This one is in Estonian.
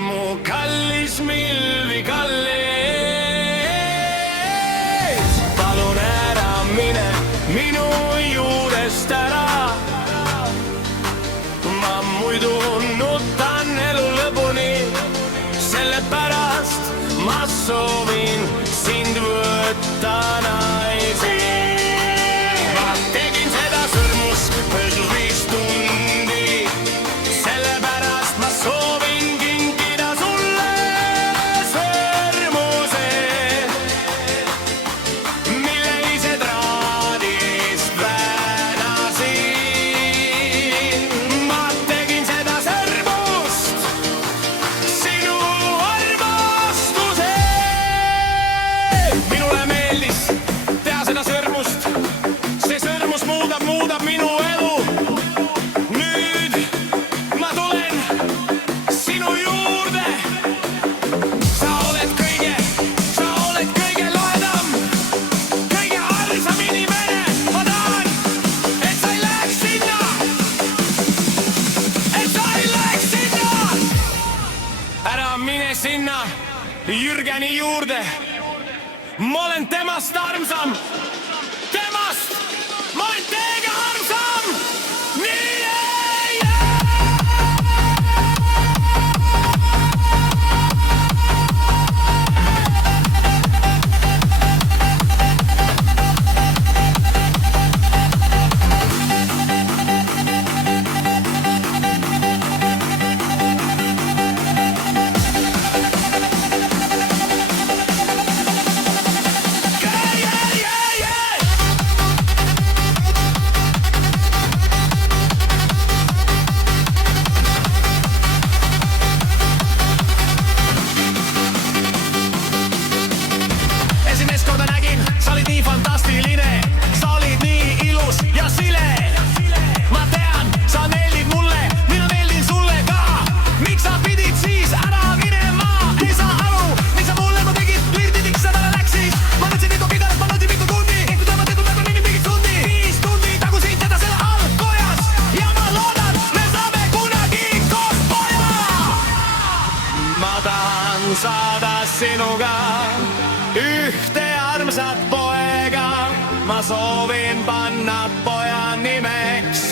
mu kallis Milvi kallis. Palun ära mine minu juurest ära, ma muidu nutan elu lõpuni, sellepärast ma soovin sind võtta naisi. Ma tegin seda sõrmus möödunud 5 tundi, sellepärast ma soovin kinkida sulle sõrmuse, mille ise traadist väänasin. Ma tegin seda sõrmust sinu armastuse. Minule meeldis teha seda sõrmust, see sõrmus muudab minu elu. Nüüd ma tulen sinu juurde. Sa oled kõige loedam, kõige armsam inimene. Ma tahan, et sa ei läheks sinna, ära mine sinna Jürgeni juurde. Ma olen temast armsam, ma olen teiega armsam. Nii ei esimest korda nägin, sa olid nii fantastiline, sa olid nii ilus ja sile. Ma tean, sa meeldid mulle, mina meeldin sulle ka. Miks sa pidid siis ära minema? Ei saa aru, miks sa mulle mu tegid, flirtidiks sa talle läksid. Ma mõtlesin, et ma pidan, ma naudin mitu tundi, ehk nüüd ma tegin nagu nii mingit tundi. 5 tundi tagusin teda selle algkojas ja ma loodan, me saame kunagi koos poja. Ma tahan saada sinuga ühte armsat poega, ma soovin panna poja nimeks